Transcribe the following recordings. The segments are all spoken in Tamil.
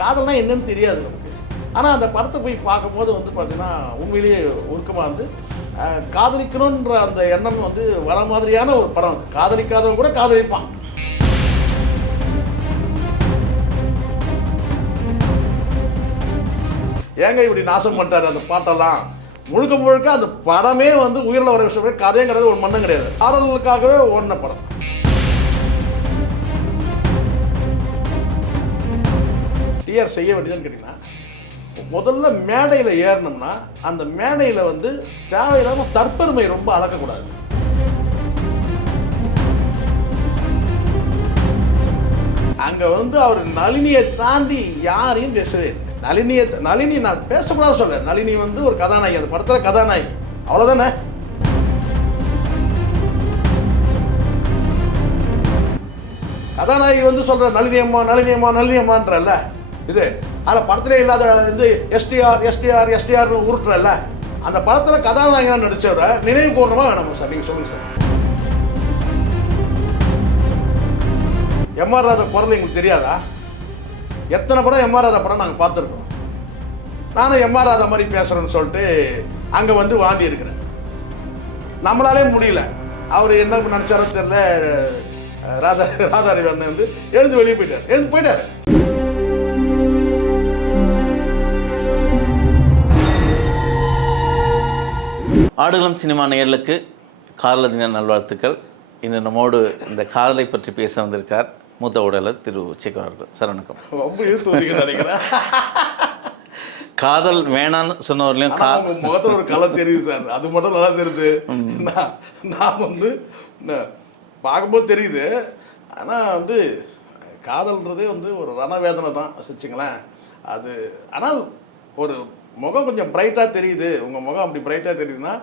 காதல்னா என்னன்னு தெரியாது நமக்கு. ஆனால் அந்த படத்தை போய் பார்க்கும்போது வந்து பார்த்தீங்கன்னா உண்மையிலேயே உருக்கமாக வந்து காதலிக்கணுன்ற அந்த எண்ணம் வந்து வர மாதிரியான ஒரு படம் அது. காதலிக்காதவன் கூட காதலிப்பான். ஏங்க இப்படி நாசம் பண்ணிட்டாரு அந்த பாட்டெல்லாம். முழுக்க முழுக்க அந்த படமே வந்து உயிரில் வர விஷயம் கதையும் கிடையாது, ஒரு மண்ணும் கிடையாது. பாடல்களுக்காகவே ஓடின படம். டிஆர் செய்ய வேண்டியதுன்னு கேட்டிங்கன்னா, முதல்ல மேடையில் ஏறணும்னா அந்த மேடையில் வந்து தேவையில்லாமல் தற்பெருமை ரொம்ப அளக்கக்கூடாது. அங்கே வந்து அவர் நளினியை தாண்டி யாரையும் பேசவே இல்லை. நளினி நான் பேசக்கூடாது சொல்ல. நளினி வந்து ஒரு கதாநாயகி, அந்த படத்தில் கதாநாயகி, அவ்வளோதானே. கதாநாயகி வந்து சொல்ற நளினி அம்மான்றல்ல இது. அதில் படத்திலே இல்லாத வந்து எஸ்டிஆர் உருட்டுறல்ல. அந்த படத்தில் கதாநாயகனாக நடிச்சவரை நினைவு கூறணுமா வேணாமா சார்? நீங்கள் சொல்லுங்கள் சார். எம்ஆர் ராதா குரல் எங்களுக்கு தெரியாதா? எத்தனை படம் எம்ஆர் ராதா படம் நாங்கள் பார்த்துருக்கோம். நானும் எம்ஆர் ராதா மாதிரி பேசுகிறேன்னு சொல்லிட்டு அங்கே வந்து வாந்தி இருக்கிறேன். நம்மளாலே முடியல. அவர் என்ன நினச்சாரோ தெரியல. ராதாரவி அண்ணன் வந்து எழுந்து வெளியே போயிட்டார். ஆடுகளம் சினிமா நேயர்களுக்கு காதலர் தின நல்வாழ்த்துக்கள். இன்று நம்மோடு இந்த காதலை பற்றி பேச வந்திருக்கார் மூத்த ஊடகர் திரு சேகர் அவர்கள். சார் வணக்கம். ரொம்ப இழுத்து நினைக்கிறேன். காதல் வேணான்னு சொன்னவர்களையும் முகத்தில் ஒரு கலை தெரியுது சார். அது மட்டும் நல்லா தெரியுது. நான் வந்து பார்க்கும்போது தெரியுது. ஆனால் வந்து காதல்ன்றதே வந்து ஒரு ரணவேதனை தான் வச்சுங்களேன். அது ஆனால் ஒரு முகம் கொஞ்சம் பிரைட்டாக தெரியுது. உங்கள் முகம் அப்படி பிரைட்டாக தெரியுதுன்னா,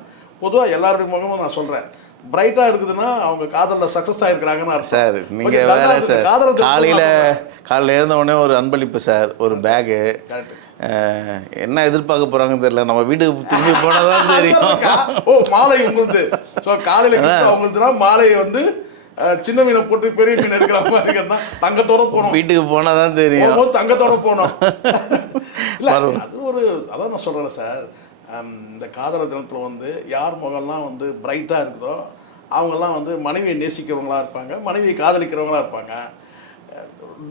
பொதுவாக எல்லாருடைய முகமும் நான் சொல்கிறேன், பிரைட்டாக இருக்குதுன்னா அவங்க காதலில் சக்ஸஸ் ஆகிருக்கிறாங்கன்னு சார். நீங்கள் வேறு சார், காலையில் எழுந்த உடனே ஒரு அன்பளிப்பு சார், ஒரு பேகு, என்ன எதிர்பார்க்க போகிறாங்கன்னு தெரியல. நம்ம வீட்டுக்கு திரும்பி போனால் தான் தெரியும். ஓ, மாலை உங்களுக்கு. ஸோ காலையில் அவங்களுக்குனா மாலை வந்து சின்ன மீனை போட்டு பெரிய மீன் எடுக்கிற மாதிரி தங்கத்தோட போனோம். வீட்டுக்கு போனால் தான் தெரியும். தங்கத்தோட போனோம். இல்லை, அது ஒரு அதான் நான் சொல்கிறேன் சார். இந்த காதலர் தினத்தில் வந்து யார் முகம்லாம் வந்து பிரைட்டாக இருக்குதோ அவங்கெல்லாம் வந்து மனைவியை நேசிக்கிறவங்களா இருப்பாங்க, மனைவியை காதலிக்கிறவங்களா இருப்பாங்க.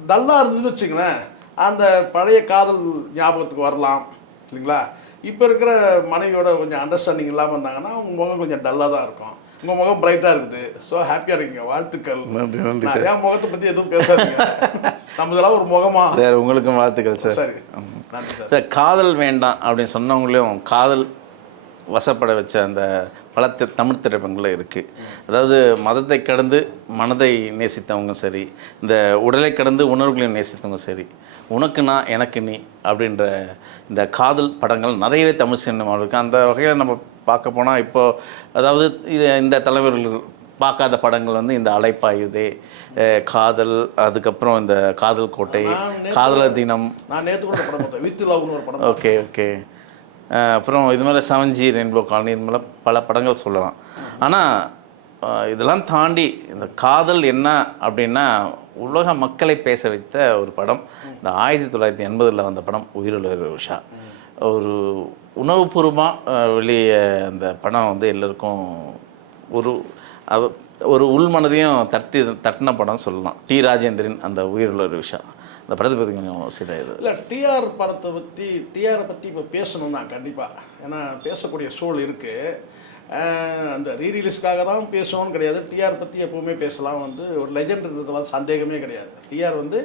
டல்லாக இருந்ததுன்னு வச்சுங்களேன், அந்த பழைய காதல் ஞாபகத்துக்கு வரலாம் இல்லைங்களா. இப்போ இருக்கிற மனைவியோட கொஞ்சம் அண்டர்ஸ்டாண்டிங் இல்லாமல் இருந்தாங்கன்னா உங்கள் முகம் கொஞ்சம் டல்லாக தான் இருக்கும். உங்கள் முகம் பிரைட்டாக இருக்குது. ஸோ ஹாப்பியாக இருக்கீங்க. வாழ்த்துக்கள். நன்றி நன்றி சார். என் முகத்தை பற்றி எதுவும் பேசாதீங்க. நம்மதெல்லாம் ஒரு முகமா சார். உங்களுக்கும் வாழ்த்துக்கள் சார். சரி நன்றி சார். சார், காதல் வேண்டாம் அப்படின்னு சொன்னவங்களையும் காதல் வசப்பட வச்ச அந்த பல தமிழ் திரைப்படங்களும் இருக்குது. அதாவது மதத்தை கடந்து மனதை நேசித்தவங்க சரி, இந்த உடலை கடந்து உணர்வுகளையும் நேசித்தவங்க சரி, உனக்கு நான் எனக்கு நீ அப்படின்ற இந்த காதல் படங்கள் நிறையவே தமிழ் சினிமாவில் இருக்குது. அந்த வகையில் நம்ம பார்க்க போனால் இப்போது அதாவது இந்த தலைவர்கள் பார்க்காத படங்கள் வந்து இந்த அலைப்பாயுதே, காதல், அதுக்கப்புறம் இந்த காதல் கோட்டை, காதலர் தினம், நான் நேற்று கூட படம் பார்த்தேன், வித் லவ்னு ஒரு படம். Okay okay. அப்புறம் இது மாதிரி 7G ரெயின்போ காலனி, இது மாதிரி பல படங்கள் சொல்லலாம். ஆனால் இதெல்லாம் தாண்டி இந்த காதல் என்ன அப்படின்னா உலக மக்களை பேச வைத்த ஒரு படம். இந்த 1980 வந்த படம் உயிருள்ள உஷா. ஒரு உணவுபூர்வமாக வெளியே அந்த படம் வந்து எல்லோருக்கும் ஒரு உள்மனதையும் தட்டின படம் சொல்லலாம். டி ராஜேந்திரன் அந்த உயிருள்ள உஷா அந்த படத்தை பற்றி கொஞ்சம் சரியாயிடுது. இல்லை, டிஆரை பற்றி இப்போ பேசணும் தான் கண்டிப்பாக. ஏன்னா பேசக்கூடிய சூழல் இருக்குது. அந்த ரீரிலீஸ்க்காக தான் பேசணும்னு கிடையாது. டிஆர் பற்றி எப்போவுமே பேசலாம். வந்து ஒரு லெஜெண்ட் இருந்ததுலாம் சந்தேகமே கிடையாது. டிஆர் வந்து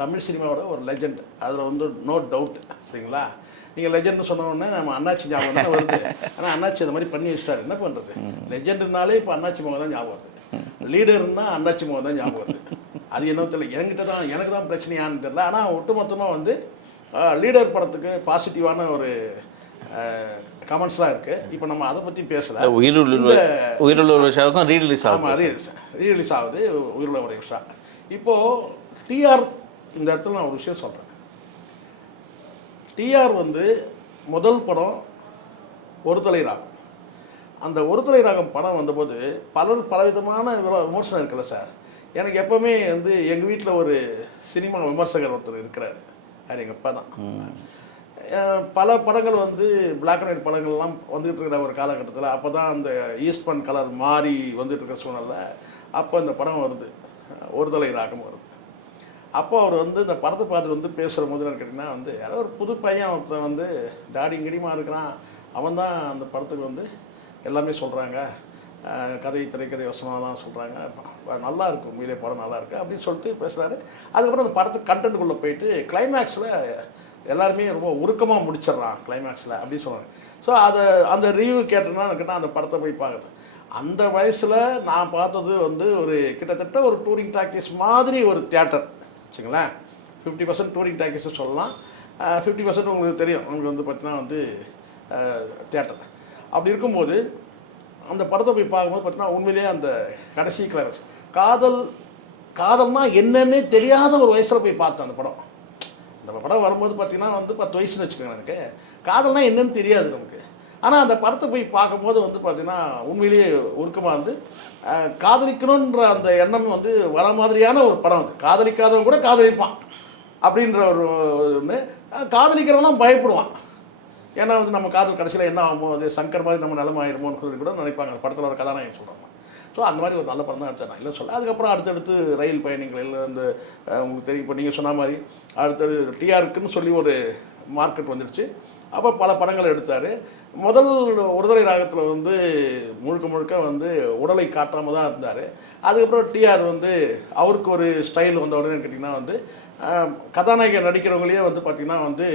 தமிழ் சினிமாவோட ஒரு லெஜெண்ட், அதில் வந்து நோ டவுட். சரிங்களா. நீங்கள் லெஜெண்ட்னு சொன்னோடனே நம்ம அண்ணாச்சி ஞாபகம் தான் வருது. ஆனால் அண்ணாச்சி அந்த மாதிரி பண்ணி வச்சிட்டாரு. என்ன பண்ணுறது, லெஜெண்டுனாலே இப்போ அண்ணாச்சி முகம் தான் ஞாபகம் வருது. லீடர்னா அண்ணாச்சி முகம் தான் ஞாபகம் வருது. அது என்ன தெரியல, எனக்கு தான் பிரச்சனையான்னு தெரியல. ஆனால் ஒட்டுமொத்தமாக வந்து லீடர் படத்துக்கு பாசிட்டிவான ஒரு கமெண்ட்ஸ்லாம் இருக்குது. இப்போ நம்ம அதை பற்றி பேசலை. உயிருள்ள உஷாவுக்கும் ரீரிலீஸ் ஆகும். ஆமாம், ரீரிலீஸ் ஆகுது உயிருள்ள ஒரு உஷா. இப்போது டிஆர் இந்த இடத்துல நான் ஒரு விஷயம் சொல்கிறேன். டிஆர் வந்து முதல் படம் ஒரு தலை ராகம். அந்த ஒரு தலை ராகம் படம் வந்தபோது பலவிதமான விமர்சனம் இருக்குல்ல சார். எனக்கு எப்போவுமே வந்து எங்கள் வீட்டில் ஒரு சினிமா விமர்சகர் ஒருத்தர் இருக்கிறார். அது எங்கள் அப்பா தான். பல படங்கள் வந்து பிளாக் அண்ட் ஒயிட் படங்கள்லாம் வந்துகிட்டு இருக்கிற ஒரு காலகட்டத்தில் அப்போ தான் அந்த ஈஸ்ட்மன் கலர் மாறி வந்துட்டு இருக்கிற சூழ்நிலை. அப்போ இந்த படம் வருது, ஒருதலை ராகம் வருது. அப்போ அவர் வந்து இந்த படத்தை பார்த்துட்டு வந்து பேசுகிற போது கேட்டிங்கன்னா வந்து யாரோ ஒரு புது பையன் ஒருத்தன் வந்து டாடி இங்கடிமா இருக்கிறான், அவன் தான் அந்த படத்துக்கு வந்து எல்லாமே சொல்கிறாங்க, கதை திரைக்கதை வசனம்லாம் சொல்கிறாங்க, நல்லா இருக்கும் உண்மையிலே படம் நல்லா இருக்குது அப்படின்னு சொல்லிட்டு பேசுகிறாரு. அதுக்கப்புறம் அந்த படத்துக்கு கண்டென்ட்டுக்குள்ளே போயிட்டு கிளைமேக்ஸில் எல்லாருமே ரொம்ப உருக்கமாக முடிச்சிடுறான் கிளைமேக்ஸில் அப்படின்னு சொல்கிறாங்க. ஸோ அதை அந்த ரிவ்யூ கேட்டேன்னா எனக்கு அந்த படத்தை போய் பார்க்குறது. அந்த வயசில் நான் பார்த்தது வந்து ஒரு கிட்டத்தட்ட ஒரு டூரிங் டாக்கீஸ் மாதிரி ஒரு தியேட்டர் வச்சுங்களேன். 50% டூரிங் டாக்கீஸை சொல்லலாம், 50% உங்களுக்கு தெரியும், உங்களுக்கு வந்து பார்த்தீங்கன்னா வந்து தியேட்டர். அப்படி இருக்கும்போது அந்த படத்தை போய் பார்க்கும்போது பார்த்தீங்கன்னா உண்மையிலேயே அந்த கடைசி கிளைமேக்ஸ் காதல்னா என்னன்னே தெரியாத ஒரு வயசில் போய் பார்த்தேன் அந்த படம். அந்த படம் வரும்போது பார்த்தீங்கன்னா வந்து 10 வயசுன்னு வச்சுக்கோங்க. எனக்கு காதல்னா என்னன்னு தெரியாது நமக்கு. ஆனால் அந்த படத்தை போய் பார்க்கும்போது வந்து பார்த்திங்கன்னா உண்மையிலேயே உருக்கமாக வந்து காதலிக்கணுன்ற அந்த எண்ணம் வந்து வர மாதிரியான ஒரு படம். அது காதலிக்காதவன் கூட காதலிப்பான் அப்படின்ற ஒரு ஒன்று. காதலிக்கிறவனா பயப்படுவான், ஏன்னா வந்து நம்ம காதல் கடைசியில் என்ன ஆகுமோ, அது சங்கர் மாதிரி நம்ம நிலம ஆயிடுமோன்னு சொல்லி கூட நினைப்பாங்க. அந்த படத்தில் ஒரு கதாநாயகன் சொல்கிறாங்க. ஸோ அந்த மாதிரி ஒரு நல்ல படம் தான் எடுத்தேன் நான் இல்லை சொல்ல. அதுக்கப்புறம் அடுத்தடுத்து ரயில் பயணிகள் இல்லை அந்த உங்களுக்கு தெரியும், இப்போ நீங்கள் சொன்ன மாதிரி அடுத்தது டிஆருக்குன்னு சொல்லி ஒரு மார்க்கெட் வந்துடுச்சு. அப்போ பல படங்கள் எடுத்தார். முதல் ஒருதலை ராகத்தில் வந்து முழுக்க முழுக்க வந்து உடலை காட்டாமல் தான் இருந்தார். அதுக்கப்புறம் டிஆர் வந்து அவருக்கு ஒரு ஸ்டைல் வந்த உடனே கேட்டிங்கன்னா வந்து கதாநாயகன் நடிக்கிறவங்களையே வந்து பார்த்திங்கன்னா வந்து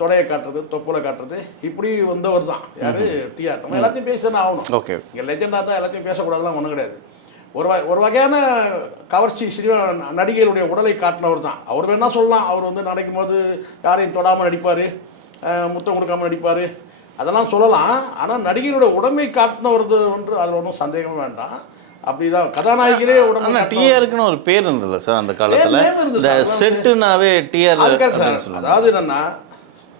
தொடையை காட்டுறது, தொப்புளை காட்டுறது, இப்படி வந்தவர் தான் யார் டிஆர். நம்ம எல்லாத்தையும் பேசணும் ஆகணும். ஓகே, இங்கே லெஜெண்டாக தான் எல்லாத்தையும் பேசக்கூடாதுலாம் ஒன்றும் கிடையாது. ஒரு வகையான கவர்ச்சி சினிமா நடிகைகளுடைய உடலை காட்டினவர் தான். அவர் வேணால் சொல்லலாம், அவர் வந்து நடிக்கும் போது யாரையும் தொடாமல் நடிப்பார், முத்தம் கொடுக்காமல் நடிப்பார், அதெல்லாம் சொல்லலாம். ஆனால் நடிகையோட உடம்பை காட்டினவர் ஒன்று அதில் ஒன்றும் சந்தேகம் வேண்டாம். அப்படிதான் கதாநாயகிலே உடம்பு. டிஆருக்குன்னு ஒரு பேர் இருந்ததுல சார் அந்த காலத்தில், இந்த செட்டுனாவே டிஆர். அதாவது என்னன்னா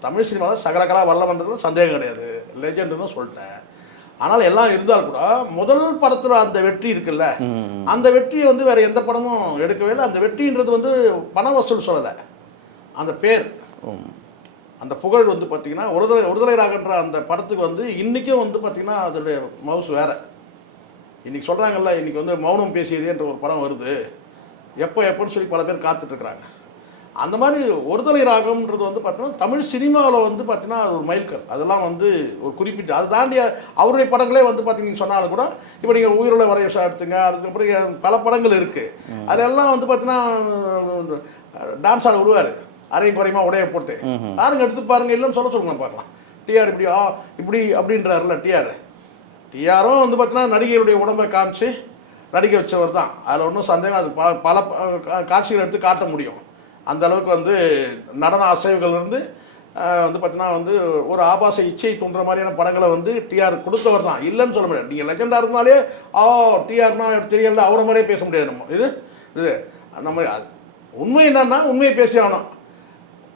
தமிழ் சினிமாவில் சகலகலா வல்லவன்றதுல சந்தேகம் கிடையாது, லெஜெண்டுன்னு சொல்லிட்டேன். ஆனால் எல்லாம் இருந்தால் கூட முதல் படத்தில் அந்த வெற்றி இருக்குல்ல, அந்த வெற்றியை வந்து வேற எந்த படமும் எடுக்கவே இல்லை. அந்த வெற்றின்றது வந்து பண வசூல் சொல்லலை, அந்த பேர் அந்த புகழ் வந்து பார்த்திங்கன்னா ஒருதலை ராகன்ற அந்த படத்துக்கு வந்து இன்றைக்கும் வந்து பார்த்திங்கன்னா அதோடைய மவுஸ் வேறு. இன்றைக்கி சொல்கிறாங்கல்ல, இன்றைக்கி வந்து மௌனம் பேசியதுன்ற ஒரு படம் வருது, எப்போன்னு சொல்லி பல பேர் காத்துட்ருக்குறாங்க. அந்த மாதிரி ஒருதலை ராகம்ன்றது வந்து பார்த்தீங்கன்னா தமிழ் சினிமாவில் வந்து பார்த்தீங்கன்னா ஒரு மைல்கல். அதெல்லாம் வந்து ஒரு குறிப்பிட்ட அது தாண்டி அவருடைய படங்களே வந்து பார்த்தீங்கன்னு சொன்னாலும் கூட, இப்போ நீங்கள் உயிருள்ள வரை விஷயம் எடுத்துங்க, அதுக்கப்புறம் பல படங்கள் இருக்குது. அதெல்லாம் வந்து பார்த்தீங்கன்னா டான்ஸ் ஆட விடுவார், அரையும் குறையுமா உடைய போட்டு யாருங்க எடுத்து பாருங்க, இல்லைன்னு சொல்லுங்க பார்க்கலாம். டிஆர் இப்படி அப்படின்றாருல டிஆரும் வந்து பார்த்தீங்கன்னா நடிகைகளுடைய உடம்பை காமிச்சு நடிக்க வச்சவர் தான், அதில் ஒன்றும் சந்தேகம். அது பல காட்சிகள் எடுத்து காட்ட முடியும். அந்த அளவுக்கு வந்து நடன அசைவுகள்லேருந்து வந்து பார்த்தீங்கன்னா வந்து ஒரு ஆபாச இச்சை தோன்ற மாதிரியான படங்களை வந்து டிஆர் கொடுத்தவர் தான், இல்லைன்னு சொல்ல முடியாது. நீங்கள் லெஜெண்டாக இருந்தாலே டிஆர்னா தெரியல அவரை மாதிரியே பேச முடியாது. நம்ம இது நம்ம உண்மை என்னன்னா உண்மையை பேசி ஆகணும்.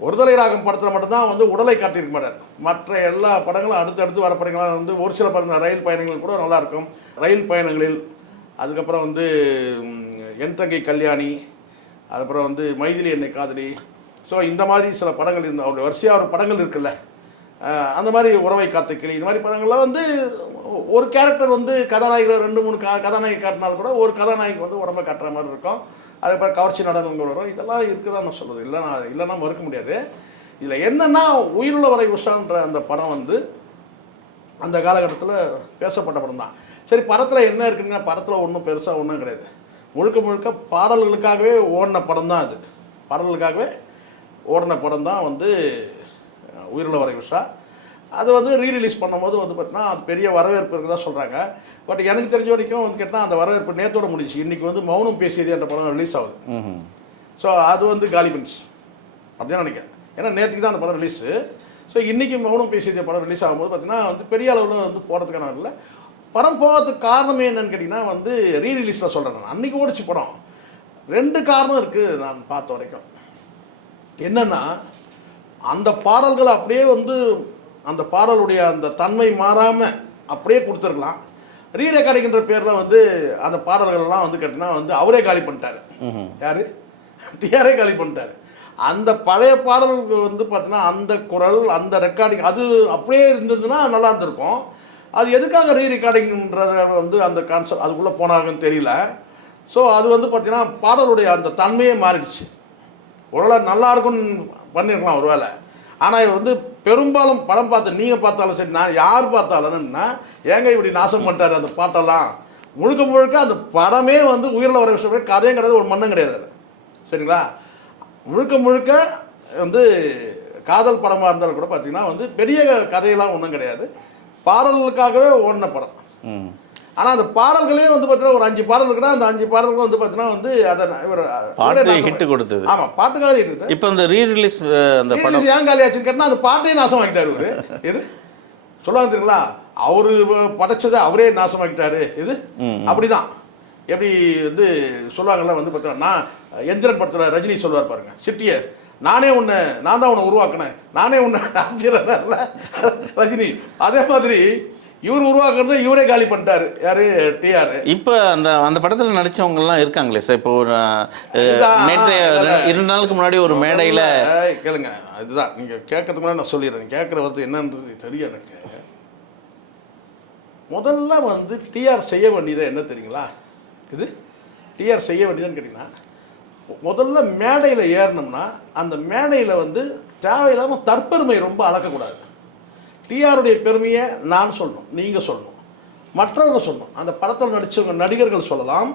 ஒருதலை ராகம் படத்தில் மட்டும்தான் வந்து உடலை காட்டியிருக்க மாட்டார். மற்ற எல்லா படங்களும் அடுத்தடுத்து வர படங்களாக வந்து ஒரு சில படங்கள் ரயில் பயணங்கள் கூட நல்லாயிருக்கும். ரயில் பயணங்களில் அதுக்கப்புறம் வந்து என் தங்கை கல்யாணி, அதுக்கப்புறம் வந்து மைதிலி என்னை காதலி, ஸோ இந்த மாதிரி சில படங்கள் இருந்த அவருடைய வரிசையாக ஒரு படங்கள் இருக்குல்ல, அந்த மாதிரி உறவை காத்து கிளி, இந்த மாதிரி படங்கள்லாம் வந்து ஒரு கேரக்டர் வந்து கதாநாயகர் 2-3 கதாநாயகி காட்டினாலும் கூட ஒரு கதாநாயகி வந்து உடம்பை காட்டுற மாதிரி இருக்கும். அதுக்கப்புறம் கவர்ச்சி நடனங்கள் வரும். இதெல்லாம் இருக்குதான் நான் சொல்லுது, இல்லைன்னா மறுக்க முடியாது. இதில் என்னென்னா உயிருள்ள வரை உஷான்ற அந்த படம் வந்து அந்த காலகட்டத்தில் பேசப்பட்ட படம் தான். சரி, படத்தில் என்ன இருக்குன்னா படத்தில் ஒன்றும் பெருசாக ஒன்றும் கிடையாது. முழுக்க முழுக்க பாடல்களுக்காகவே ஓடின படம் தான் அது. பாடல்களுக்காகவே ஓடின படம் தான் வந்து உயிருள்ள வரை உஷா. அது வந்து ரீரிலீஸ் பண்ணும்போது வந்து பார்த்தீங்கன்னா அது பெரிய வரவேற்பு இருக்குதான் சொல்கிறாங்க. பட் எனக்கு தெரிஞ்ச வரைக்கும் வந்து கேட்டால் அந்த வரவேற்பு நேற்றோட முடிச்சு. இன்றைக்கி வந்து மௌனம் பேசியது என்ற படம் ரிலீஸ் ஆகுது. ஸோ அது வந்து காலி பண்ணிச்சு அப்படின்னு நினைக்கிறேன். ஏன்னா நேற்றுக்கு தான் அந்த படம் ரிலீஸு. ஸோ இன்றைக்கி மௌனம் பேசியது படம் ரிலீஸ் ஆகும்போது பார்த்தீங்கன்னா வந்து பெரிய அளவில் வந்து போகிறதுக்கான இல்லை. படம் போகிறதுக்கு காரணமே என்னன்னு கேட்டிங்கன்னா வந்து ரீரிலீஸில் சொல்கிறேன் நான். அன்றைக்கி ஓடிச்சு படம். 2 காரணம் இருக்குது நான் பார்த்த வரைக்கும். என்னென்னா அந்த பாடல்கள் அப்படியே வந்து அந்த பாடலுடைய அந்த தன்மை மாறாமல் அப்படியே கொடுத்துருக்கலாம். ரீரெக்கார்டிங்கிற பேரில் வந்து அந்த பாடல்கள்லாம் வந்து கேட்டிங்கன்னா வந்து அவரே காலி பண்ணிட்டார். யார்? டிஆரே காலி பண்ணிட்டார். அந்த பழைய பாடல்கள் வந்து பார்த்தீங்கன்னா அந்த குரல் அந்த ரெக்கார்டிங் அது அப்படியே இருந்ததுன்னா நல்லா இருந்திருக்கும். அது எதுக்காக ரெக்கார்டிங்ன்றத வந்து அந்த கான்செப்ட் அதுக்குள்ளே போனாங்கன்னு தெரியல. ஸோ அது வந்து பார்த்தீங்கன்னா பாடலுடைய அந்த தன்மையே மாறிடுச்சு. ஒருவேளை நல்லா இருக்கும்னு பண்ணியிருக்கலாம் ஒரு வேளை. ஆனால் இது வந்து பெரும்பாலும் படம் பார்த்து நீங்கள் பார்த்தாலும் சரி, நான் யார் பார்த்தாலும்னா ஏங்க இப்படி நாசம் பண்ணிட்டார் அந்த பாட்டெல்லாம். முழுக்க முழுக்க அந்த படமே வந்து உயிரில் வர விஷயம் கதையும் கிடையாது, ஒரு மண்ணும் கிடையாது. சரிங்களா? முழுக்க முழுக்க வந்து காதல் படமாக இருந்தாலும் கூட பார்த்தீங்கன்னா வந்து பெரிய கதையெல்லாம் ஒன்றும் கிடையாது, பாடல்களுக்காகவே ஓடின படம். ஆனால் அந்த பாடல்களே வந்து பார்த்தீங்கன்னா ஒரு 5 பாடல் இருக்குன்னா அந்த 5 பாடல்கள் வந்து பார்த்தீங்கன்னா வந்து அதை பாட்டு ஹிட் கொடுத்தது. ஆமாம், பாட்டுக்காக இருக்குது. இப்போ இந்த ரீரிலீஸ் அந்த படம் ஏன் காலியாச்சுன்னு கேட்டால் அந்த பாட்டையும் நாசமாக்கிட்டார் இவர். இது சொல்லுவாங்க தெரியுங்களா, அவரு படைச்சதை அவரே நாசமாக்கிட்டாரு. இது அப்படிதான். எப்படி வந்து சொல்லுவாங்கல்ல வந்து பார்த்தீங்கன்னா, நான் எந்திரன் படத்தில் ரஜினி சொல்லுவார் பாருங்க, சிட்டியை நான் தான் உன்னை உருவாக்கினேன், நானே உன்னை அடிச்சிடல ரஜினி. அதே மாதிரி இவர் உருவாக்குறத இவரே காலி பண்ணிட்டாரு. யாரு? டிஆர். இப்போ அந்த படத்தில் நடித்தவங்கலாம் இருக்காங்களே சார். இப்போ ஒரு நேற்றைய 2 நாளுக்கு முன்னாடி ஒரு மேடையில் கேளுங்க, இதுதான் நீங்கள் கேட்கறதுக்கு முன்னாடி நான் சொல்லிடுறேன். கேட்குற வந்து என்னன்றது தெரியும் எனக்கு. முதல்ல வந்து டிஆர் செய்ய வேண்டியதை என்ன தெரியுங்களா? இது டிஆர் செய்ய வேண்டியதுன்னு கேட்டிங்கன்னா, முதல்ல மேடையில் ஏறணும்னா அந்த மேடையில் வந்து தேவையில்லாமல் தற்பெருமை ரொம்ப அளக்கக்கூடாது. டிஆருடைய பெருமையை நான் சொல்லணும், நீங்கள் சொல்லணும், மற்றவங்க சொல்லணும். அந்த படத்தில் நடித்தவங்க நடிகர்கள் சொல்லலாம்,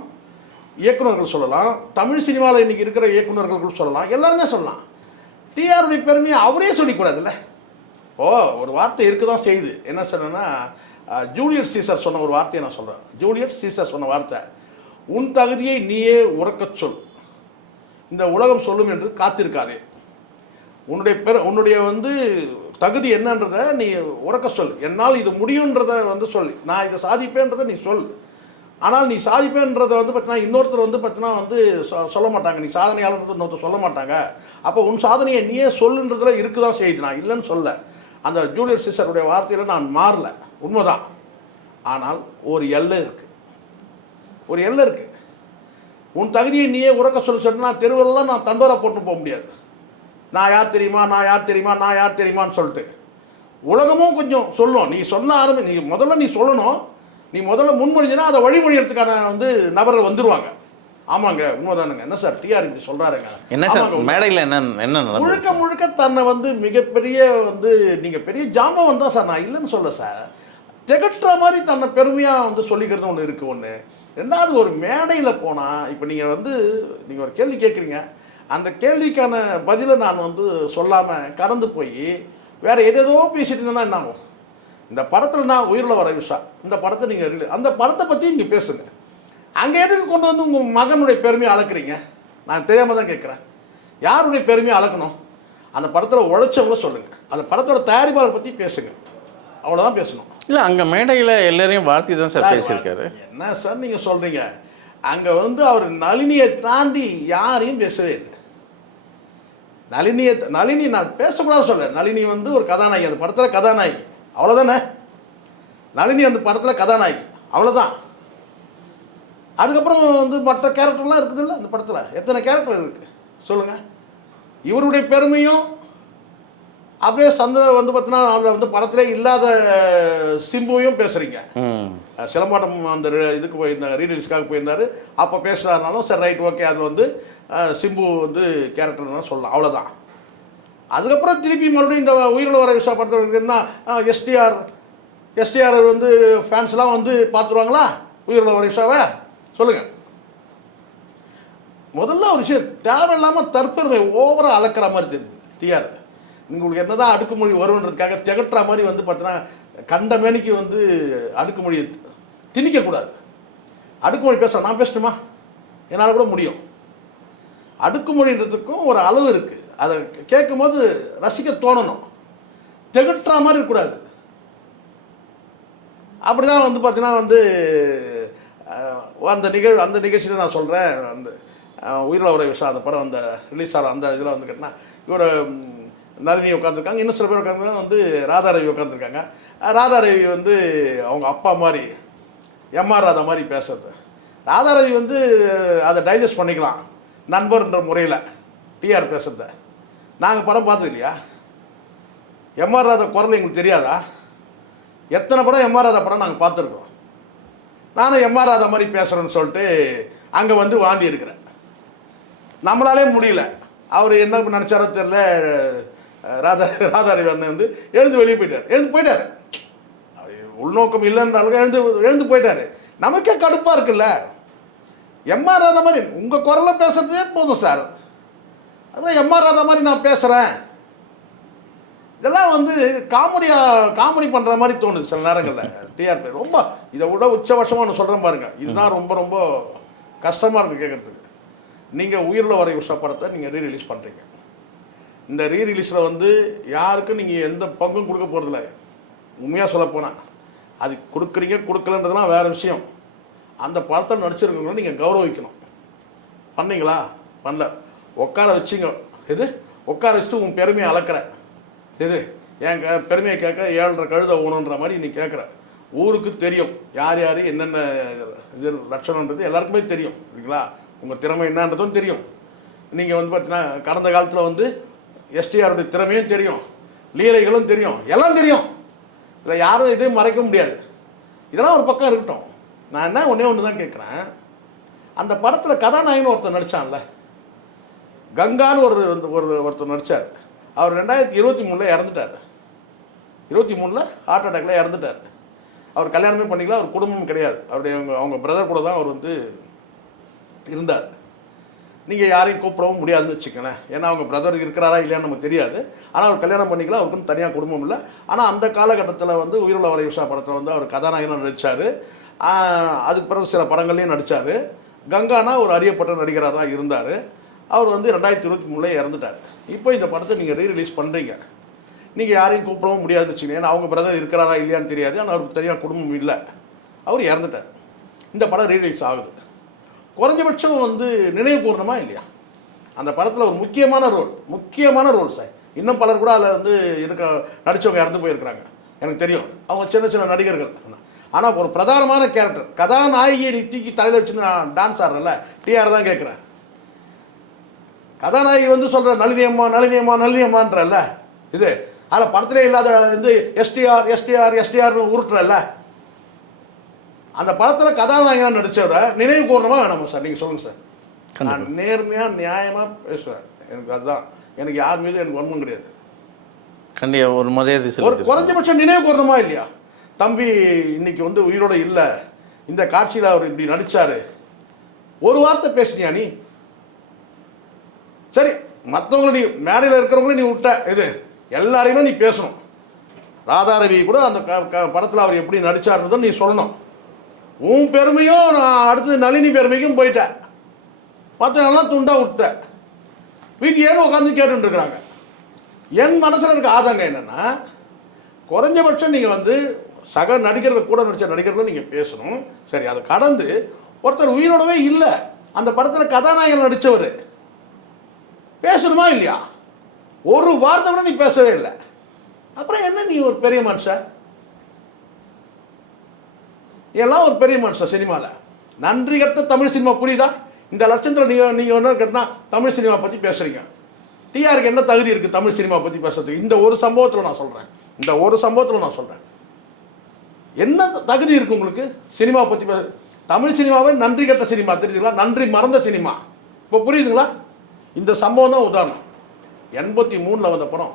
இயக்குநர்கள் சொல்லலாம், தமிழ் சினிமாவில் இன்றைக்கி இருக்கிற இயக்குநர்கள் சொல்லலாம், எல்லாருமே சொல்லலாம். டிஆருடைய பெருமையை அவரே சொல்லிக்கூடாதுல்ல. ஒரு வார்த்தை இருக்க தான் செய்யுது. என்ன சொன்னேன்னா, ஜூலியஸ் சீசர் சொன்ன ஒரு வார்த்தையை நான் சொல்கிறேன். ஜூலியஸ் சீசர் சொன்ன வார்த்தை, உன் தகுதியை நீயே உறக்கச் சொல், இந்த உலகம் சொல்லும் என்று காத்திருக்காதே. உன்னுடைய வந்து தகுதி என்னன்றதை நீ உறக்க சொல். என்னால் இது முடியுன்றதை வந்து சொல், நான் இதை சாதிப்பேன்றதை நீ சொல். ஆனால் நீ சாதிப்பேன்றதை வந்து பார்த்தீங்கன்னா இன்னொருத்தர் வந்து பார்த்தீங்கன்னா வந்து சொல்ல மாட்டாங்க, நீ சாதனையாளர் இன்னொருத்தர் சொல்ல மாட்டாங்க. அப்போ உன் சாதனையை நீயே சொல்லுன்றதுல இருக்குதான் செய்யுது, நான் இல்லைன்னு சொல்ல. அந்த ஜூலியஸ் சீசருடைய வார்த்தையில் நான் மாறல, உண்மைதான். ஆனால் ஒரு எல்லை இருக்குது, ஒரு எல்லை இருக்குது. உன் தகுதியை நீயே உறக்க சொன்னா தெருவெல்லாம் நான் தண்டோரா போட்டு போக முடியாது. நான் யார் தெரியுமா, நான் யார் தெரியுமா, நான் யார் தெரியுமான்னு சொல்லிட்டு உலகமும் கொஞ்சம் சொல்லும். நீ சொன்ன நீ முதல்ல நீ சொல்லணும். நீ முதல்ல முன்மொழிஞ்சுன்னா அதை வழிமொழியறதுக்கான வந்து நபர்கள் வந்துடுவாங்க. ஆமாங்க, உண்மைதானுங்க. என்ன சார் டிஆர் இப்படி சொல்கிறாருங்க, என்ன சார் மேடையில் என்ன முழுக்க முழுக்க தன்னை வந்து மிகப்பெரிய வந்து நீங்கள் பெரிய ஜாம்பவன் தான் சார், நான் இல்லைன்னு சொல்ல சார். திகட்டுற மாதிரி தன்னை பெருமையாக வந்து சொல்லிக்கிறது ஒன்று இருக்குது. ஒன்று. ரெண்டாவது, ஒரு மேடையில் போனால் இப்போ நீங்கள் ஒரு கேள்வி கேட்குறீங்க, அந்த கேள்விக்கான பதிலை நான் வந்து சொல்லாமல் கடந்து போய் வேறு எதேதோ பேசிட்டு இருந்தேன்னா என்ன ஆகும்? இந்த படத்தில் நான் உயிரில் வர விஷயம், இந்த படத்தை நீங்கள் அந்த படத்தை பற்றி நீங்கள் பேசுங்க. அங்கே எதுக்கு கொண்டு வந்து உங்கள் மகனுடைய பெருமையை அளக்குறீங்க? நான் தெரியாமல் தான் கேட்குறேன். யாருடைய பெருமையை அளக்கணும்? அந்த படத்தில் உழைச்சவங்கள சொல்லுங்கள், அந்த படத்தோட தயாரிப்பாளரை பற்றி பேசுங்க, அவ்வளோதான் பேசணும். இல்லை, அங்கே மேடையில் எல்லாரையும் வாழ்த்தி தான் சார் பேசியிருக்காரு. என்ன சார் நீங்கள் சொல்கிறீங்க? அங்கே வந்து அவர் நளினியை தாண்டி யாரையும் பேசவே இல்லை. நளினி நான் பேசக்கூடாது சொல்ல, நளினி வந்து ஒரு கதாநாயகி, அந்த படத்தில் கதாநாயகி, அவ்வளோதானே. நளினி அந்த படத்தில் கதாநாயகி, அவ்வளோதான். அதுக்கப்புறம் வந்து மற்ற கேரக்டர்லாம் இருக்குது இல்லை அந்த படத்தில். எத்தனை கேரக்டர் இருக்குது சொல்லுங்கள். இவருடைய பெருமையும் அப்படியே வந்து பார்த்தீங்கன்னா அதில் வந்து படத்திலே இல்லாத சிம்புவையும் பேசுகிறீங்க. சிலம்பாட்டம் அந்த இதுக்கு போயிருந்தாங்க, ரீரிலீஸ்க்காக போயிருந்தார், அப்போ பேசுகிறாருனாலும் சரி ரைட் ஓகே, அது வந்து சிம்பு வந்து கேரக்டர் தான் சொல்லலாம், அவ்வளோதான். அதுக்கப்புறம் திருப்பி மறுபடியும் இந்த உயிரில் வர விஷயம் படத்தில் எஸ்டிஆர் வந்து ஃபேன்ஸ்லாம் வந்து பார்த்துருவாங்களா உயிரில் வர விஷாவை? சொல்லுங்கள். முதல்ல ஒரு விஷயம், தேவையில்லாமல் தற்பெருமை ஓவராக அளக்கிற மாதிரி தெரியுது டிஆர். உங்களுக்கு என்ன தான் அடுக்குமொழி வருன்றதுக்காக திகட்டுற மாதிரி வந்து பார்த்தீங்கன்னா கண்ட மேனிக்கு வந்து அடுக்குமொழியை திணிக்கக்கூடாது. அடுக்குமொழி பேச நான் பேசணுமா? என்னால் கூட முடியும். அடுக்குமொழின்றதுக்கும் ஒரு அளவு இருக்குது, அதை கேட்கும்போது ரசிக்க தோணணும், திகட்டுற மாதிரி இருக்கக்கூடாது. அப்படி தான் வந்து பார்த்தீங்கன்னா வந்து அந்த நிகழ்ச்சியில் நான் சொல்கிறேன், அந்த உயிரில் உரை விஷயம் அந்த படம் அந்த ரிலீஸ் ஆகிற அந்த இதில் வந்து கேட்டிங்கன்னா இவரை நளினி உட்காந்துருக்காங்க, இன்னும் சில பேர் உட்காந்து வந்து ராதாரவி உட்காந்துருக்காங்க. ராதாரவி வந்து அவங்க அப்பா மாதிரி, எம்ஆர் ராதா மாதிரி பேசுறது. ராதாரவி வந்து அதை டைஜஸ்ட் பண்ணிக்கலாம் நண்பர்ன்ற முறையில் டிஆர் பேசுகிறத. நாங்கள் படம் பார்த்தது இல்லையா? எம்ஆர் ராதா குரல் எங்களுக்கு தெரியாதா? எத்தனை படம் எம்ஆர் ராதா படம் நாங்கள் பார்த்துருக்கோம். நானும் எம்ஆர் ராதா மாதிரி பேசுகிறேன்னு சொல்லிட்டு அங்கே வந்து வாந்தி இருக்கிறேன். நம்மளாலே முடியல. அவர் என்ன நினச்சாரோ தெரியல, ராதாரவி அண்ணன் வந்து எழுந்து வெளியே போயிட்டார். உள்நோக்கம் இல்லைன்றாலும் எழுந்து போயிட்டார். நமக்கே கடுப்பாக இருக்குல்ல. எம்ஆர் ராதா மாதிரி உங்கள் குரலை பேசுறதே போதும் சார். அதான் எம்ஆர் ராதா மாதிரி நான் பேசுகிறேன். இதெல்லாம் வந்து காமெடி பண்ணுற மாதிரி தோணுது சில நேரங்களில். டிஆர்பி ரொம்ப இதை விட உச்சபட்சமாக ஒன்று சொல்கிறேன் பாருங்கள். இதுதான் ரொம்ப ரொம்ப கஷ்டமாக இருக்குது கேட்குறதுக்கு. நீங்கள் உயிரில் வரை உஷா படத்தை நீங்கள் ரீரிலீஸ் பண்ணுறீங்க. இந்த ரீரிலீஸில் வந்து யாருக்கும் நீங்கள் எந்த பங்கும் கொடுக்க போகிறதில்ல. உண்மையாக சொல்ல போனால் அது கொடுக்குறீங்க கொடுக்கலன்றதுலாம் வேறு விஷயம். அந்த படத்தில் நடிச்சிருக்கவங்கள நீங்கள் கௌரவிக்கணும். பண்ணீங்களா? பண்ணல. உட்கார வச்சிங்க. இது உட்கார வச்சுட்டு உன் பெருமையை அளக்கிற. இது என் பெருமையை கேட்க 7.5 கழுத ஓணுன்ற மாதிரி நீ கேட்குற. ஊருக்கு தெரியும் யார் யார் என்னென்ன இது லட்சணன்றது எல்லாருக்குமே தெரியும் இல்லைங்களா? உங்கள் திறமை என்னன்றதும் தெரியும். நீங்கள் வந்து பார்த்தீங்கன்னா கடந்த காலத்தில் வந்து எஸ்டிஆருடைய திறமையும் தெரியும், லீலைகளும் தெரியும், எல்லாம் தெரியும். இதில் யாரும் இதையும் மறைக்க முடியாது. இதெல்லாம் ஒரு பக்கம் இருக்கட்டும். நான் என்ன ஒன்று தான் கேட்குறேன். அந்த படத்தில் கதாநாயகன் ஒருத்தர் நடித்தான்ல, கங்கான்னு ஒருத்தர் நடித்தார். அவர் 2023 இறந்துட்டார். 23 ஹார்ட் அட்டாக்ல இறந்துட்டார். அவர் கல்யாணமே பண்ணிக்கல, அவர் குடும்பமும் கிடையாது. அவங்க பிரதர் கூட தான் அவர் வந்து இருந்தார். நீங்கள் யாரையும் கூப்பிடவும் முடியாதுன்னு வச்சுக்கோங்களேன். ஏன்னா அவங்க பிரதர் இருக்கிறாரா இல்லையான்னு நமக்கு தெரியாது. ஆனால் அவர் கல்யாணம் பண்ணிக்கல, அவருக்குன்னு தனியாக குடும்பம் இல்லை. ஆனால் அந்த காலகட்டத்தில் வந்து உயிருள்ள வரை உஷா படத்தில் வந்து அவர் கதாநாயகனாக நடித்தார். அதுக்கு பிறகு சில படங்கள்லையும் நடித்தார். கங்கானா ஒரு அறியப்பட்ட நடிகராக தான் இருந்தார். அவர் வந்து 2023 இறந்துட்டார். இப்போ இந்த படத்தை நீங்கள் ரீரிலீஸ் பண்ணுறீங்க. நீங்கள் யாரையும் கூப்பிடவும் முடியாதுன்னு வச்சுக்கோங்க. ஏன்னா அவங்க பிரதர் இருக்கிறாரா இல்லையான்னு தெரியாது. ஆனால் அவருக்கு தனியாக குடும்பம் இல்லை, அவர் இறந்துட்டார். இந்த படம் ரீரிலீஸ் ஆகுது. குறைஞ்சபட்சம் வந்து நினைவு கூர்ணமா இல்லையா? அந்த படத்தில் ஒரு முக்கியமான ரோல் சார். இன்னும் பலர் கூட அதில் வந்து நடித்தவங்க இறந்து போயிருக்கிறாங்க, எனக்கு தெரியும். அவங்க சின்ன நடிகர்கள். ஆனால் ஒரு பிரதானமான கேரக்டர், கதாநாயகியை தூக்கி தலையில் வச்சுன்னு டான்ஸ் ஆடுறல, டிஆர் தான் கேட்குறேன். கதாநாயகி வந்து சொல்கிற நளினியம்மான்றல்ல, இது அதில் படத்திலே இல்லாத வந்து எஸ்டிஆர்னு உருட்டுறல்ல. அந்த படத்தில் கதாநாயகனாக நடித்தவரை நினைவு கூர்ணமாக வேணாமா சார்? நீங்கள் சொல்லுங்கள் சார். நான் நேர்மையாக நியாயமாக பேசுவேன். எனக்கு அதுதான், எனக்கு யார் மீதும் எனக்கு ஒன்றும் கிடையாது. கண்டிப்பாக ஒரு மரியாதை ஒரு குறைஞ்சபட்சம் நினைவு கூர்ணமா இல்லையா? தம்பி இன்னைக்கு வந்து உயிரோட இல்லை, இந்த காட்சியில் அவர் இப்படி நடித்தார், ஒரு வார்த்தை பேசுனியா நீ? சரி, மற்றவங்களை நீ மேடையில் இருக்கிறவங்களே நீ விட்ட, இது எல்லாரையுமே நீ பேசணும். ராதாரவி கூட அந்த படத்தில் அவர் எப்படி நடித்தார்ன்றதை நீ சொல்லணும். உன் பெருமையும் நான் அடுத்து நளினி பெருமைக்கும் போயிட்டேன். மற்றவங்களாம் துண்டா விட்ட வீட்டிலேன்னு உட்காந்து கேட்டுருக்குறாங்க. என் மனசில் இருக்க ஆதங்கம் என்னென்னா, குறைஞ்சபட்சம் நீங்கள் வந்து சக நடிகர்கள் கூட நடித்த நடிகர்கள் நீங்கள் பேசணும். சரி, அதை கடந்து ஒருத்தர் உயிரோடவே இல்லை, அந்த படத்தில் கதாநாயகன் நடித்தவர் பேசணுமா இல்லையா? ஒரு வார்த்தை கூட நீ பேசவே இல்லை. அப்புறம் என்ன நீ ஒரு பெரிய மனுஷன்? எல்லாம் ஒரு பெரிய மனுஷன் சினிமாவில். நன்றி கட்ட தமிழ் சினிமா புரியுதா? இந்த லட்சத்தில் நீங்கள் என்ன கேட்டால் தமிழ் சினிமா பற்றி பேசுகிறீங்க. டிஆருக்கு என்ன தகுதி இருக்குது தமிழ் சினிமா பற்றி பேசுறதுக்கு? இந்த ஒரு சம்பவத்தில் நான் சொல்கிறேன். என்ன தகுதி இருக்குது உங்களுக்கு சினிமா பற்றி பேச? தமிழ் சினிமாவை நன்றி கட்ட சினிமா தெரியுதுங்களா? நன்றி மறந்த சினிமா. இப்போ புரியுதுங்களா? இந்த சம்பவம் தான் உதாரணம். 83 வந்த படம்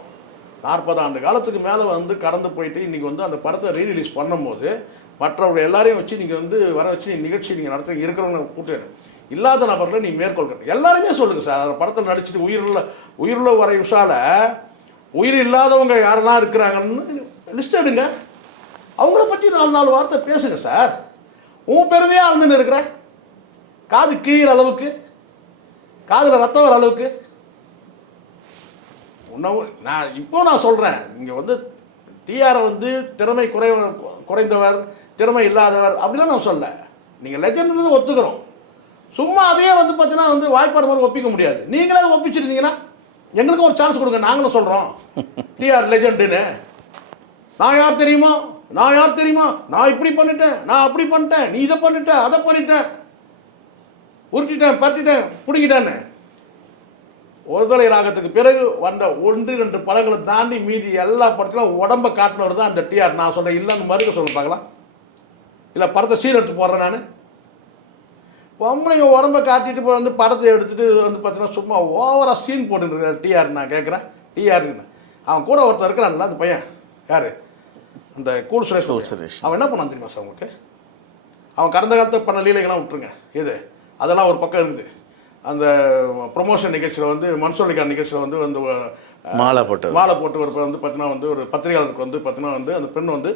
40 ஆண்டு காலத்துக்கு மேலே வந்து கடந்து போயிட்டு இன்றைக்கி வந்து அந்த படத்தை ரீரிலீஸ் பண்ணும்போது மற்றவர்கள் எல்லாரையும் வச்சு நீங்கள் வந்து வர வச்சு நிகழ்ச்சி நீங்கள் நடத்த இருக்கிறவங்க கூட்டு இல்லாத நபர்களை நீ மேற்கொள்கிற எல்லாருமே சொல்லுங்கள் சார். அந்த படத்தில் நடிச்சுட்டு உயிருள்ள வரை உஷால உயிர் இல்லாதவங்க யாரெல்லாம் இருக்கிறாங்கன்னு லிஸ்ட் எடுங்க. அவங்கள பற்றி 4 வார்த்தை பேசுங்க சார். உன் பெருமையாக இருந்துன்னு இருக்கிற, காது கீழ அளவுக்கு, காதில் ரத்தம் வர அளவுக்கு உணவு. நான் சொல்கிறேன், இங்கே வந்து டிஆரை வந்து திறமை குறைந்தவர், திறமை இல்லாதவர் அப்படிலாம் நான் சொல்ல. நீங்கள் லெஜெண்ட் ஒத்துக்கிறோம். சும்மா அதையே வந்து பார்த்தீங்கன்னா வந்து வாய்ப்பாடு மாதிரி ஒப்பிக்க முடியாது. நீங்களே ஒப்பிச்சிருந்தீங்கன்னா எங்களுக்கும் ஒரு சான்ஸ் கொடுங்க. நாங்களும் சொல்கிறோம் டிஆர் லெஜெண்டுன்னு. நான் யார் தெரியுமா, நான் இப்படி பண்ணிட்டேன், நான் அப்படி பண்ணிட்டேன், நீ இதை பண்ணிட்டேன், அதை பண்ணிட்டேன், உருட்டிட்டேன், பரட்டிட்டேன், பிடிக்கிட்டேன்னு. ஒருதலை ராகத்துக்கு பிறகு வந்த 1-2 படங்களை தாண்டி மீதி எல்லா படத்திலும் உடம்ப காட்டினவர் தான் அந்த டிஆர். நான் சொல்கிறேன் இல்லைன்னு மறுக்க சொல்ல பார்க்கலாம். இல்லை படத்தை சீன் எடுத்து போடுறேன் நான். பொம்பளைங்க உடம்ப காட்டிட்டு போய் வந்து படத்தை எடுத்துகிட்டு வந்து பார்த்தீங்கன்னா சும்மா ஓவராக சீன் போட்டுருக்காரு டிஆர். நான் கேட்குறேன் டிஆருன்னு. அவன் கூட ஒருத்தர் இருக்கிறான்ல அந்த பையன் யார், அந்த கூல் சுரேஷ். அவன் என்ன பண்ணான் தெரியுமா சார் உங்களுக்கு? அவன் கடந்த காலத்தை பண்ண லீலைகள்லாம் விட்டுருங்க, இது அதெல்லாம் ஒரு பக்கம் இருக்குது. அந்த ப்ரொமோஷன் நிகழ்ச்சியில் வந்து மன்சூர் நிகழ்ச்சியில் வந்து வந்து மாலை போட்டு ஒரு வந்து பார்த்தீங்கன்னா வந்து ஒரு பத்திரிகையாளருக்கு வந்து பார்த்தீங்கன்னா வந்து அந்த பெண் வந்து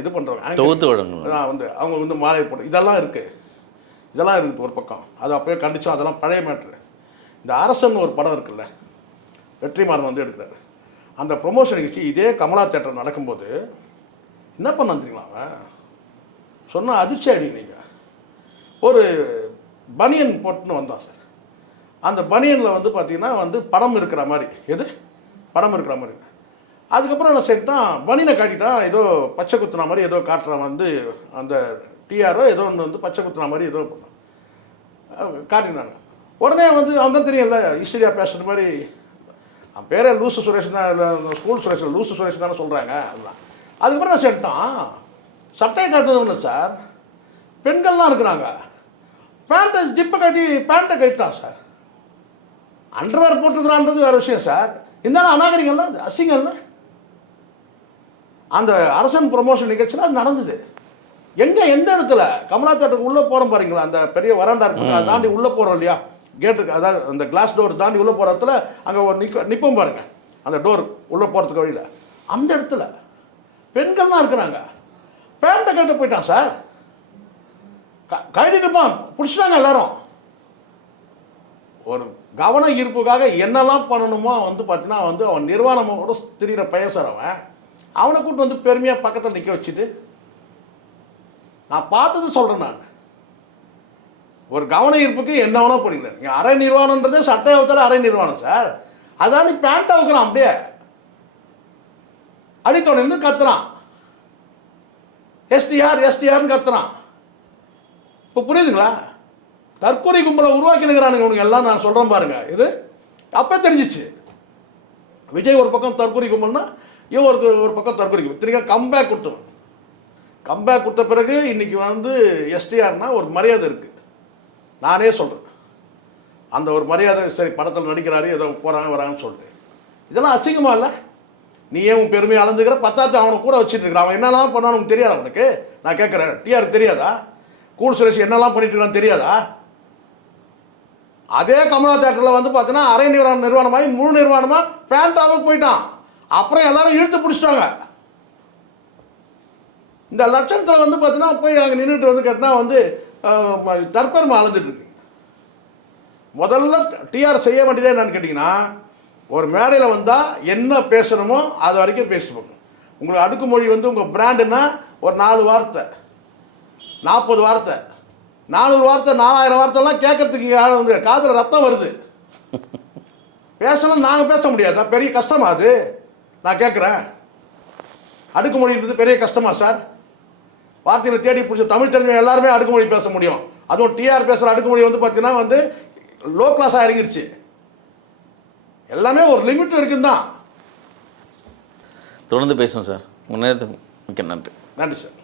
இது பண்ணுறாங்க, தொகுத்து விடுங்க வந்து அவங்க வந்து மாலை போட்டு இதெல்லாம் இருக்குது ஒரு பக்கம். அது அப்போயே கண்டிச்சோம், அதெல்லாம் பழைய மேட்ரு. இந்த அரசன் ஒரு படம் இருக்குல்ல, வெற்றிமாறன் வந்து எடுக்கிறாரு. அந்த ப்ரொமோஷன் நிகழ்ச்சி இதே கமலா தேட்டர் நடக்கும்போது என்ன பண்ண தெரியுங்களா அவன் சொன்னால் அதிர்ச்சி ஆகிடுங்க. நீங்கள் ஒரு பனியன் போட்டுன்னு வந்தான் சார். அந்த பனியனில் வந்து பார்த்தீங்கன்னா வந்து படம் இருக்கிற மாதிரி, எது படம் இருக்கிற மாதிரி. அதுக்கப்புறம் என்ன செய்யிட்டான், பனியனை காட்டிட்டான், ஏதோ பச்சை குத்துன மாதிரி ஏதோ காட்டுறான் வந்து அந்த டிஆரோ ஏதோ ஒன்று வந்து பச்சை குத்துன மாதிரி ஏதோ பண்ணான் காட்டினாங்க. உடனே வந்து அவன் தான் தெரியல ஈஸ்வரியா பேசுகிற மாதிரி. அவன் பேரே லூசு சுரேஷ் தான், ஸ்கூல் சுரேஷ் லூசு சுரேஷ் தானே சொல்கிறாங்க. அதுதான். அதுக்கப்புறம் என்ன செய்யிட்டான், சட்டையை காட்டுறது இல்லை சார், பெண்கள்லாம் இருக்கிறாங்க, பேண்ட்டை ஜிப்பை கட்டி பேண்ட்டை கட்டிட்டான் சார். அண்டர்வேர் போட்டுக்கிறான்றது வேறு விஷயம் சார். இருந்தாலும் அநாகரிகம்லாம் அது அசிங்கம்ல. அந்த அரசன் ப்ரொமோஷன் நிகழ்ச்சியில் அது நடந்தது. எங்கே எந்த இடத்துல கமலா தேட்டருக்கு உள்ளே போகிறோம் பாருங்களா, அந்த பெரிய வராண்டா இருக்கு, அதை தாண்டி உள்ளே போகிறோம் இல்லையா, கேட்டுக்கு அதாவது அந்த கிளாஸ் டோர் தாண்டி உள்ளே போகிற இடத்துல அங்கே ஒரு நிற்போம் பாருங்கள், அந்த டோர் உள்ளே போகிறதுக்கு வழியில், அந்த இடத்துல பெண்கள்லாம் இருக்கிறாங்க, பேண்ட்டை கட்ட போயிட்டான் சார். கட்டிட்டுப்பான் பிடிச்சிட்டாங்க எல்லாரும். ஒரு கவன ஈர்ப்புக்காக என்னெல்லாம் பண்ணணுமோ வந்து பார்த்தீங்கன்னா வந்து அவன் நிர்வாணமோட திரிகிற பையன் சார். அவனை கூப்பிட்டு வந்து பெருமையாக பக்கத்தில் நிற்க வச்சுட்டு நான் பார்த்தது சொல்கிறேன். நான் ஒரு கவன ஈர்ப்புக்கு என்ன வேணா பண்ணிக்கிறேன். நீங்கள் அரை நிர்வாணன்றதே சட்டையை வைத்தாலும் அரை நிர்வாணம் சார். அதான் நீ பேண்ட்டை வைக்கிறான், அப்படியே அடித்தோடனே கத்துறான், எஸ்டிஆர்னு கத்துறான். இப்போ புரியுதுங்களா? தற்கொலை கும்பலை உருவாக்கினுங்கிறானுங்க இவனுங்க எல்லாம். நான் சொல்கிறேன் பாருங்க, இது அப்போ தெரிஞ்சிச்சு. விஜய் ஒரு பக்கம் தற்கொலை கும்பல்னா இவன் ஒரு பக்கம் தற்கொலை கும்பல். திரும்ப கம்பேக் கொடுத்தவன். கம்பேக் கொடுத்த பிறகு இன்றைக்கி வந்து எஸ்டிஆர்னா ஒரு மரியாதை இருக்குது. நானே சொல்கிறேன், அந்த ஒரு மரியாதை. சரி படத்தில் நடிக்கிறாரு, ஏதோ வராங்கன்னு சொல்லிட்டு இதெல்லாம் அசிங்கமாக இல்லை? நீ ஏன் உன் பெருமையை அளந்துக்கிற? பத்தாத்து அவனை கூட வச்சுட்டு இருக்கிறான். அவன் என்னெல்லாம் பண்ணான்னு உனக்கு தெரியாதா? அவனுக்கு நான் கேட்குறேன், டிஆருக்கு தெரியாதா? கூல் சுரேஷ் என்னெல்லாம் பண்ணிட்டு இருக்கான்னு தெரியாதா? அதே கமலா தேட்டரில் வந்து பார்த்தீங்கன்னா அரை நிர்வாணமாகி முழு நிர்வாணமாக பேண்டாக போயிட்டான். அப்புறம் எல்லாரும் இழுத்து பிடிச்சிட்டாங்க. இந்த லட்சணத்தில் வந்து பார்த்தீங்கன்னா போய் அங்கே நின்றுட்டு வந்து கேட்டால் வந்து தற்பெருமை அளந்துட்டு இருக்கு. முதல்ல டிஆர் செய்ய வேண்டியதே என்னன்னு கேட்டிங்கன்னா, ஒரு மேடையில் வந்தால் என்ன பேசணுமோ அது வரைக்கும் பேசுவோம். உங்களுக்கு அடுக்குமொழி வந்து உங்கள் பிராண்டுன்னா ஒரு 4 வார்த்தை 40 வார்த்தை 400 வார்த்தை 4000 வார்த்தைலாம் கேட்கறதுக்கு காதில் ரத்தம் வருது. பேசணும், நாங்கள் பேச முடியாதா? பெரிய கஷ்டமா அது? நான் கேட்குறேன், அடுக்குமொழின்றது பெரிய கஷ்டமா சார்? வார்த்தைகளை தேடி பிடிச்ச தமிழ் தெரிஞ்ச எல்லாருமே அடுக்குமொழி பேச முடியும். அதுவும் டிஆர் பேசுகிற அடுக்குமொழி வந்து பார்த்தீங்கன்னா வந்து லோ கிளாஸாக இறங்கிடுச்சு. எல்லாமே ஒரு லிமிட் இருக்குன்னு தான். தொடர்ந்து பேசுவோம் சார். முன்னேறதுக்கு மிக்க நன்றி. நன்றி சார்.